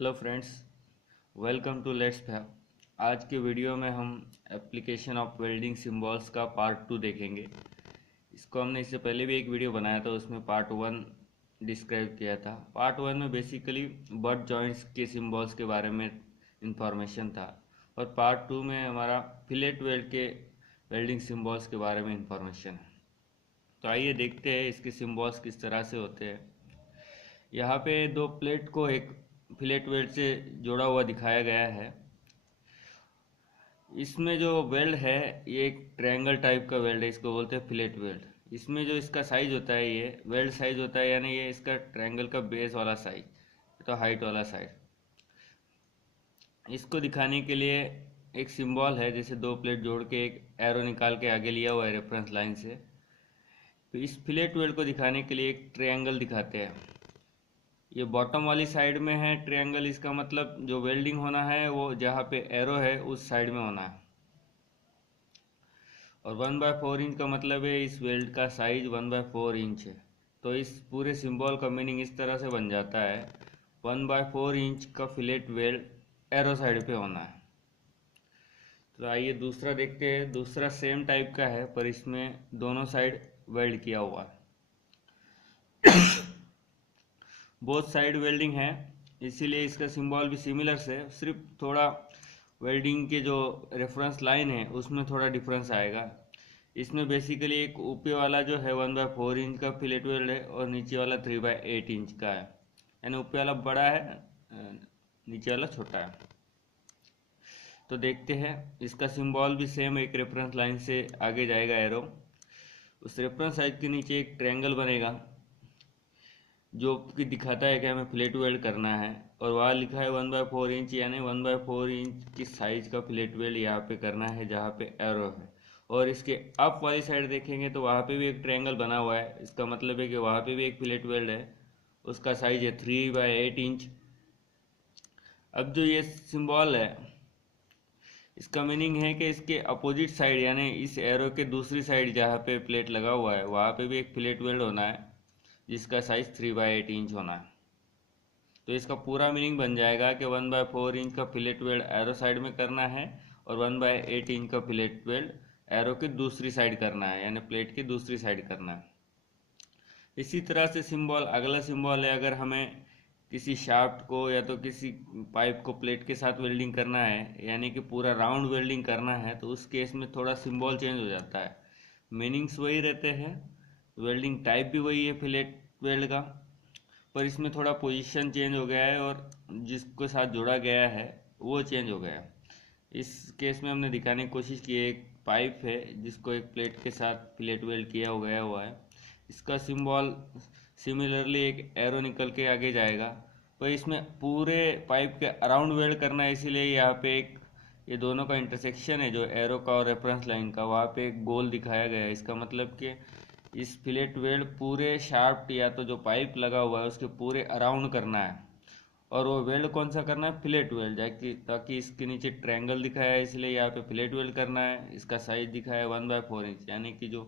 Hello friends, welcome to let's fab. आज के video में हम एप्लीकेशन ऑफ वेल्डिंग सिंबल्स का पार्ट 2 देखेंगे। इसको हमने इससे पहले भी एक वीडियो बनाया था, उसमें पार्ट 1 डिस्क्राइब किया था। पार्ट 1 में बेसिकली बट जॉइंट्स के सिंबल्स के बारे में इंफॉर्मेशन था और पार्ट 2 में हमारा फिलेट वेल्ड के वेल्डिंग सिंबल्स के बारे में इंफॉर्मेशन है। तो आइए देखते हैं इसके सिंबल्स किस तरह से होते हैं। यहाँ पे दो प्लेट को एक फिलेट वेल्ड से जोड़ा हुआ दिखाया गया है। इसमें जो वेल्ड है ये एक ट्रायंगल टाइप का वेल्ड है, इसको बोलते हैं फिलेट वेल्ड। इसमें जो इसका साइज होता है ये वेल्ड साइज होता है, यानी ये इसका ट्रायंगल का बेस वाला साइज, तो हाइट वाला साइड। इसको दिखाने के लिए एक सिंबल है, जैसे दो प्लेट जोड़ के एक एरो निकाल के आगे लिया हुआ है रेफरेंस लाइन से। तो इस फिलेट वेल्ड को दिखाने के लिए एक ट्रायंगल दिखाते हैं। ये बॉटम वाली साइड में है ट्रायंगल, इसका मतलब जो वेल्डिंग होना है वो जहाँ पे एरो है उस साइड में होना है। और 1/4 इंच का मतलब है इस वेल्ड का साइज 1/4 इंच है। तो इस पूरे सिंबल का मीनिंग इस तरह से बन जाता है, 1/4 इंच का फिलेट वेल्ड एरो साइड पे होना है। तो आइए दूसरा देखते हैं। दूसरा सेम टाइप का है पर इसमें दोनों साइड वेल्ड किया हुआ है। बोथ साइड वेल्डिंग है, इसीलिए इसका सिंबल भी सिमिलर से, सिर्फ थोड़ा वेल्डिंग के जो रेफरेंस लाइन है उसमें थोड़ा डिफरेंस आएगा। इसमें बेसिकली एक ऊपर वाला जो है 1/4 इंच का फिलेट वेल्ड है और नीचे वाला 3/8 इंच का है, यानी ऊपर वाला बड़ा है, नीचे वाला छोटा है। तो देखते हैं, इसका सिंबल भी सेम, एक रेफरेंस लाइन से आगे जाएगा एरो। उस रेफरेंस साइड के नीचे एक ट्रायंगल बनेगा जो कि दिखाता है कि हमें फिलेट वेल्ड करना है, और वहाँ लिखा है 1/4 इंच, यानी 1/4 इंच की साइज का फिलेट वेल्ड यहाँ पे करना है जहाँ पे एरो है। और इसके अप वाली साइड देखेंगे तो वहाँ पे भी एक ट्रायंगल बना हुआ है, इसका मतलब है कि वहाँ पे भी एक फिलेट वेल्ड है, उसका साइज है 3/8 इंच। अब जो ये सिंबल है इसका मीनिंग है कि इसके अपोजिट साइड, यानी इस एरो के दूसरी साइड जहाँ पे प्लेट लगा हुआ है वहाँ पे भी एक फिलेट वेल्ड होना है जिसका साइज 3/8 इंच होना है। तो इसका पूरा मीनिंग बन जाएगा कि 1/4 इंच का फिलेट वेल्ड एरो साइड में करना है और 1/8 इंच का फिलेट वेल्ड एरो की दूसरी साइड करना है, यानी प्लेट की दूसरी साइड करना है। इसी तरह से सिंबल, अगला सिंबल है, अगर हमें किसी शाफ्ट को या तो किसी पाइप को प्लेट के साथ वेल्डिंग करना है, यानी कि पूरा राउंड वेल्डिंग करना है, तो उस केस में थोड़ा सिंबल चेंज हो जाता है। मीनिंग्स वही रहते हैं, वेल्डिंग टाइप भी वही है फिलेट वेल्ड का, पर इसमें थोड़ा पोजीशन चेंज हो गया है और जिसके साथ जोड़ा गया है वो चेंज हो गया। इस केस में हमने दिखाने की कोशिश की है, एक पाइप है जिसको एक प्लेट के साथ फिलेट वेल्ड किया हो गया हुआ है। इसका सिंबल सिमिलरली एक एरो निकल के आगे जाएगा, पर इसमें पूरे पाइप के अराउंड वेल्ड करना है, इसीलिए यहाँ पे एक ये दोनों का इंटरसेक्शन है जो एरो का और रेफरेंस लाइन का, वहाँ पे एक गोल दिखाया गया है। इसका मतलब कि इस फिलेट वेल्ड पूरे शाफ्ट या तो जो पाइप लगा हुआ है उसके पूरे अराउंड करना है। और वो वेल्ड कौन सा करना है? फिलेट वेल्ड, जाकि ताकि इसके नीचे ट्रायंगल दिखाया है इसलिए यहाँ पे फिलेट वेल्ड करना है। इसका साइज दिखाया है 1/4 इंच, यानी कि जो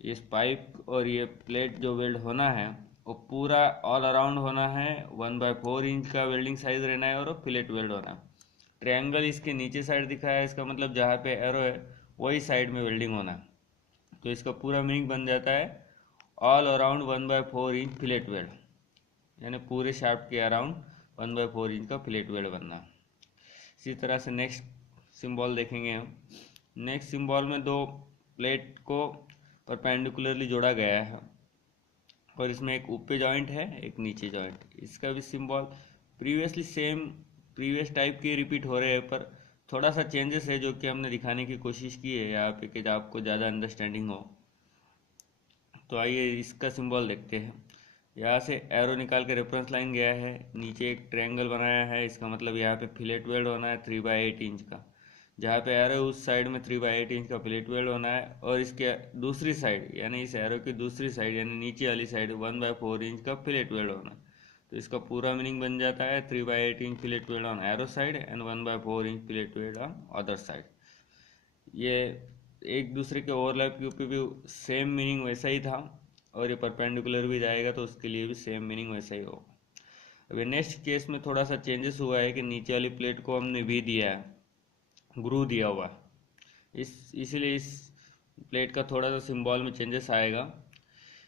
इस पाइप और ये प्लेट जो वेल्ड होना है वो पूरा ऑल अराउंड होना है, 1/4 इंच का वेल्डिंग साइज रहना है और वो फिलेट वेल्ड होना है। ट्रायंगल इसके नीचे साइड दिखाया है, इसका मतलब जहाँ पे एरो है वही साइड में वेल्डिंग होना है। तो इसका पूरा मीनिंग बन जाता है all around 1/4 inch fillet weld, यानी पूरे शाफ्ट के अराउंड 1/4 इंच का फिलेट वेल्ड बनना। इसी तरह से नेक्स्ट सिंबल देखेंगे हम। नेक्स्ट सिंबल में दो प्लेट को परपेंडिकुलरली जोड़ा गया है और इसमें एक ऊपर जॉइंट है एक नीचे जॉइंट। इसका भी symbol previously same, previous type के रिपीट हो रहे हैं, पर थोड़ा सा चेंजेस है जो कि हमने दिखाने की कोशिश की है यहाँ पे कि आपको ज़्यादा अंडरस्टैंडिंग हो। तो आइए इसका सिंबल देखते हैं। यहाँ से एरो निकाल के रेफरेंस लाइन गया है, नीचे एक ट्रायंगल बनाया है, इसका मतलब यहाँ पे फिलेट वेल्ड होना है 3/8 इंच का। जहाँ पे एरो उस साइड में 3/8 इंच का फिलेट वेल्ड होना है, और इसके दूसरी साइड यानी इस एरो की दूसरी साइड यानी नीचे वाली साइड 1/4 इंच का फिलेट वेल्ड होना है। तो इसका पूरा मीनिंग बन जाता है 3/8 inch fillet weld on arrow side and 1/4 inch fillet weld on other side. ये एक दूसरे के ओवरलैप के ऊपर भी सेम मीनिंग वैसा ही था, और ये परपेंडिकुलर भी जाएगा तो उसके लिए भी सेम मीनिंग वैसा ही होगा। अभी नेक्स्ट केस में थोड़ा सा चेंजेस हुआ है कि नीचे वाली प्लेट को हमने वी दिया है, ग्रू दिया हुआ है। इसीलिए इस प्लेट का थोड़ा सा सिंबल में चेंजेस आएगा।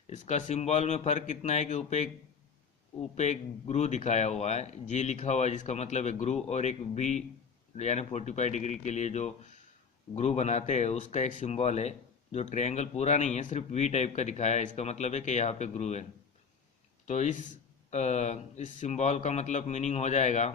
इसका सिंबल में फ़र्क कितना है कि ऊपर एक ग्रू दिखाया हुआ है, जी लिखा हुआ है, जिसका मतलब है ग्रू, और एक वी यानी 45 डिग्री के लिए जो ग्रू बनाते हैं उसका एक सिंबल है, जो ट्रायंगल पूरा नहीं है, सिर्फ वी टाइप का दिखाया है। इसका मतलब है कि यहाँ पे ग्रू है। तो इस सिंबल का मतलब मीनिंग हो जाएगा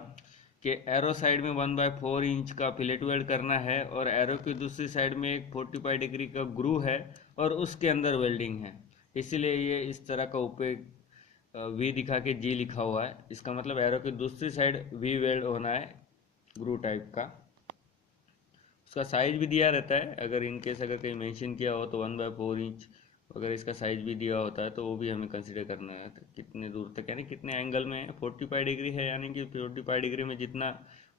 कि एरो साइड में 1/4 इंच का फिलेट वेल्ड करना है, और एरो की दूसरी साइड में एक 45 डिग्री का ग्रू है और उसके अंदर वेल्डिंग है। इसीलिए ये इस तरह का ऊपर वी दिखा के जी लिखा हुआ है। इसका मतलब एरो की दूसरी साइड वी वेल्ड होना है, ग्रू टाइप का। उसका साइज भी दिया रहता है, अगर इनकेस अगर कहीं मेंशन किया हो तो 1/4 इंच, अगर इसका साइज भी दिया होता है तो वो भी हमें कंसिडर करना है। तो कितने दूर तक यानी कितने एंगल में 45 डिग्री है, यानी कि 45 डिग्री में जितना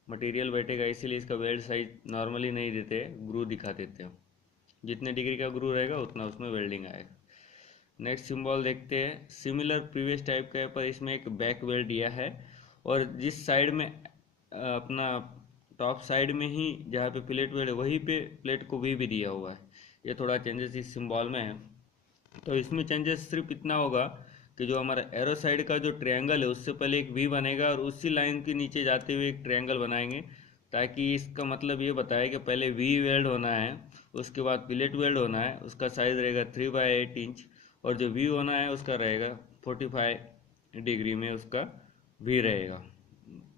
मटेरियल बैठेगा, इसीलिए इसका वेल्ड साइज नॉर्मली नहीं देते, ग्रू दिखा देते हैं। जितने डिग्री का ग्रू रहेगा उतना उसमें वेल्डिंग आएगा। नेक्स्ट सिंबल देखते हैं, सिमिलर प्रीवियस टाइप का है पर इसमें एक बैक वेल्ड दिया है, और जिस साइड में अपना टॉप साइड में ही जहाँ पे प्लेट वेल्ड है वहीं पे प्लेट को भी दिया हुआ है। ये थोड़ा चेंजेस इस सिंबल में है। तो इसमें चेंजेस सिर्फ इतना होगा कि जो हमारा एरो साइड का जो ट्रायंगल है उससे पहले एक वी बनेगा, और उसी लाइन के नीचे जाते हुए एक ट्रायंगल बनाएंगे, ताकि इसका मतलब ये बताए कि पहले वी वेल्ड होना है, उसके बाद प्लेट वेल्ड होना है, उसका साइज रहेगा 3/8 इंच, और जो वी होना है उसका रहेगा 45 डिग्री में उसका वी रहेगा।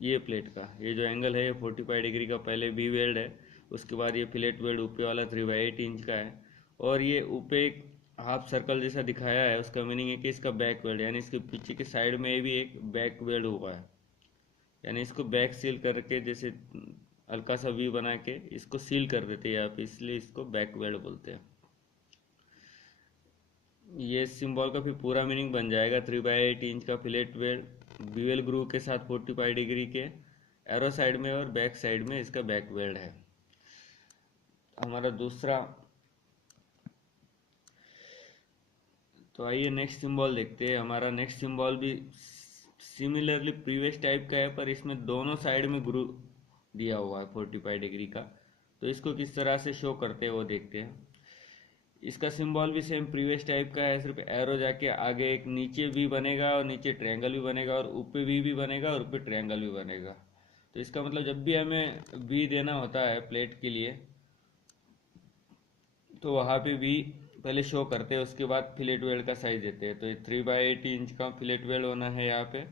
ये प्लेट का ये जो एंगल है ये 45 डिग्री का पहले वी वेल्ड है, उसके बाद ये प्लेट वेल्ड ऊपर वाला 3/8 इंच का है, और ये ऊपर एक हाफ सर्कल जैसा दिखाया है। उसका मीनिंग है कि इसका बैक वेल्ड, यानी इसके पीछे के साइड में भी एक बैक वेल्ड हुआ है, यानी इसको बैक सील करके जैसे हल्का सा वी बना के इसको सील कर देते हैं यहाँ पे, इसलिए इसको बैक वेल्ड बोलते हैं। ये सिंबल का फिर पूरा मीनिंग बन जाएगा 3/8 इंच का फिलेट वेल्ड ड्यूअल ग्रू के साथ 45 डिग्री के एरो साइड में, और बैक साइड में इसका बैक वेल्ड है। हमारा दूसरा, तो आइए नेक्स्ट सिंबल देखते हैं। हमारा नेक्स्ट सिंबल भी सिमिलरली प्रीवियस टाइप का है, पर इसमें दोनों साइड में ग्रू दिया हुआ है 45 डिग्री का। तो इसको किस तरह से शो करते हैं वो देखते हैं। इसका सिंबल भी सेम प्रीवियस टाइप का है, सिर्फ एरो जाके आगे एक नीचे वी बनेगा, और नीचे ट्रायंगल भी बनेगा, और ऊपर वी भी बनेगा, और ऊपर ट्रायंगल भी बनेगा। तो इसका मतलब जब भी हमें वी देना होता है प्लेट के लिए, तो वहाँ पे भी पहले शो करते हैं, उसके बाद फिलेट वेल्ड का साइज देते हैं। तो ये 3/8 इंच का फिलेट वेल्ड होना है यहाँ पे,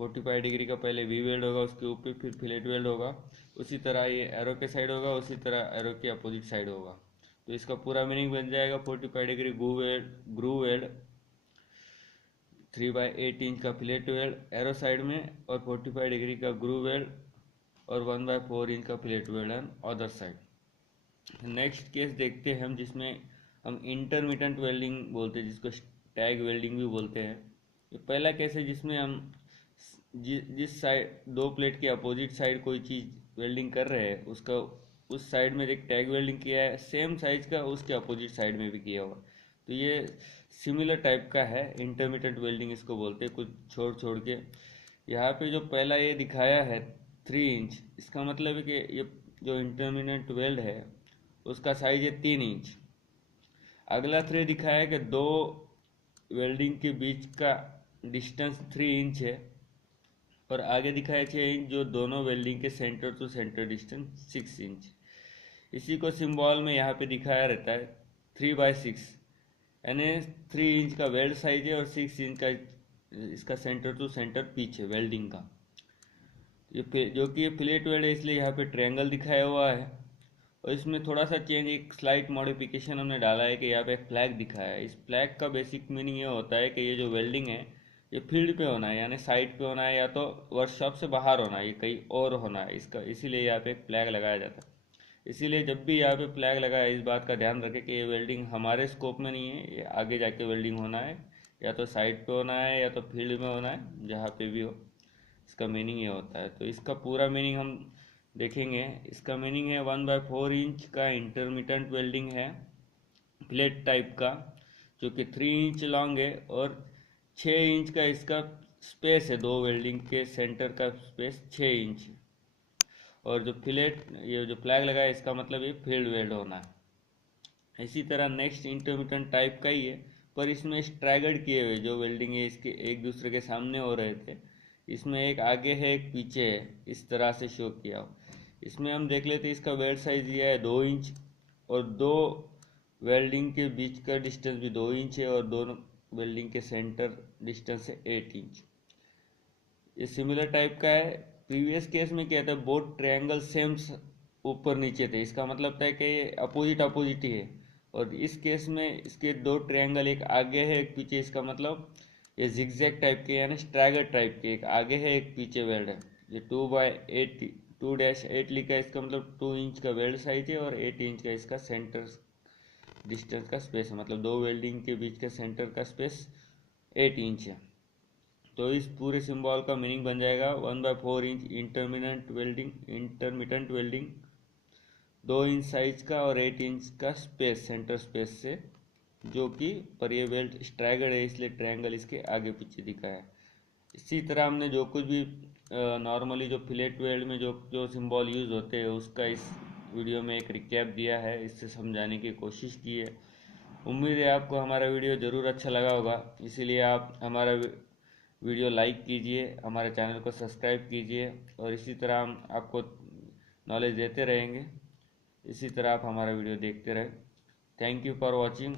45 डिग्री का पहले वी वेल्ड होगा, उसके ऊपर फिर फिलेट वेल्ड होगा। उसी तरह ये एरो के साइड होगा, उसी तरह एरो के अपोजिट साइड होगा। तो इसका पूरा मीनिंग बन जाएगा 45 डिग्री ग्रू वेल्ड 3/8 इंच का फिलेट वेल्ड एरो साइड में, और 45 डिग्री का ग्रू वेल्ड, और 1/4 इंच का fillet weld on other side. Next case देखते हैं हम, जिसमें हम इंटरमीडिएट वेल्डिंग बोलते हैं, जिसको टैग वेल्डिंग भी बोलते हैं। ये पहला केस है जिसमें हम जिस साइड दो प्लेट के अपोजिट साइड कोई चीज़ वेल्डिंग कर रहे हैं, उसका उस साइड में एक टैग वेल्डिंग किया है, सेम साइज का उसके अपोजिट साइड में भी किया हुआ। तो ये सिमिलर टाइप का है, इंटरमीडिएट वेल्डिंग इसको बोलते हैं, कुछ छोड़ छोड़ के। यहाँ पे जो पहला ये दिखाया है 3 इंच, इसका मतलब है कि ये जो इंटरमीडिएट वेल्ड है उसका साइज है 3 इंच। अगला 3 दिखाया कि दो वेल्डिंग के बीच का डिस्टेंस 3 इंच है, और आगे दिखाया 6 इंच, जो दोनों वेल्डिंग के centre to centre distance 6 inch. इसी को सिंबल में यहाँ पे दिखाया रहता है 3/6, यानी 3 इंच का वेल्ड साइज है, और 6 इंच का इसका सेंटर टू सेंटर पिच है वेल्डिंग का। ये जो कि ये फिलेट वेल्ड है, इसलिए यहाँ पे ट्रायंगल दिखाया हुआ है। और इसमें थोड़ा सा चेंज, एक स्लाइट मॉडिफिकेशन हमने डाला है कि यहाँ पे एक फ्लैग दिखाया है। इस फ्लैग का बेसिक मीनिंग ये होता है कि ये जो वेल्डिंग है ये फील्ड पे होना है, यानी साइट पे होना है, या तो वर्कशॉप से बाहर होना है, ये कहीं और होना है इसका, इसीलिए यहाँ पे एक फ्लैग लगाया जाता है। इसीलिए जब भी यहाँ पे फ्लैग लगा है, इस बात का ध्यान रखें कि ये वेल्डिंग हमारे स्कोप में नहीं है, ये आगे जाके वेल्डिंग होना है, या तो साइट पे होना है या तो फील्ड में होना है, जहाँ पे भी हो। इसका मीनिंग ये होता है। तो इसका पूरा मीनिंग हम देखेंगे। इसका मीनिंग है 1/4 इंच का इंटरमीडिएट वेल्डिंग है प्लेट टाइप का, जो कि 3 इंच लॉन्ग है, और 6 इंच का इसका स्पेस है दो वेल्डिंग के सेंटर का स्पेस 6 इंच। और जो फिलेट ये जो फ्लैग लगा है इसका मतलब ये फील्ड वेल्ड होना है। इसी तरह नेक्स्ट इंटरमिटेंट टाइप का ही है, पर इसमें स्ट्रैगर्ड किए हुए जो वेल्डिंग है इसके एक दूसरे के सामने हो रहे थे, इसमें एक आगे है एक पीछे है, इस तरह से शो किया हो। इसमें हम देख लेते हैं इसका वेल्ड साइज दिया है 2 इंच, और दो वेल्डिंग के बीच का डिस्टेंस भी 2 इंच है, और दोनों वेल्डिंग के सेंटर डिस्टेंस है 8 इंच। ये सिमिलर टाइप का है। प्रीवियस केस में क्या था, बोथ ट्रायंगल सेम ऊपर नीचे थे, इसका मतलब था कि ये अपोजिट अपोजिट ही है। और इस केस में इसके दो ट्रायंगल, एक आगे है एक पीछे, इसका मतलब ये जिगजैग टाइप के यानी स्ट्रैगर टाइप के, एक आगे है एक पीछे वेल्ड है। ये 2/8 2-8 लिखा है, इसका मतलब 2 इंच का वेल्ड साइज है और 8 इंच का इसका सेंटर डिस्टेंस का स्पेस है, मतलब दो वेल्डिंग के बीच का सेंटर का स्पेस 8 इंच है। तो इस पूरे सिंबल का मीनिंग बन जाएगा 1/4 inch intermittent welding, 2 inch size का और 8 इंच का स्पेस सेंटर स्पेस से, जो कि पर ये वेल्ड स्ट्रैगर्ड है इसलिए ट्रायंगल इसके आगे पीछे दिखा है। इसी तरह हमने जो कुछ भी नॉर्मली जो फिलेट वेल्ड में जो जो सिंबल यूज़ होते हैं उसका इस वीडियो में एक रिकैप दिया है, इससे समझाने की कोशिश की है। उम्मीद है आपको हमारा वीडियो ज़रूर अच्छा लगा होगा, इसीलिए आप हमारा वीडियो लाइक कीजिए, हमारे चैनल को सब्सक्राइब कीजिए, और इसी तरह हम आपको नॉलेज देते रहेंगे। इसी तरह आप हमारा वीडियो देखते रहें। Thank you for watching.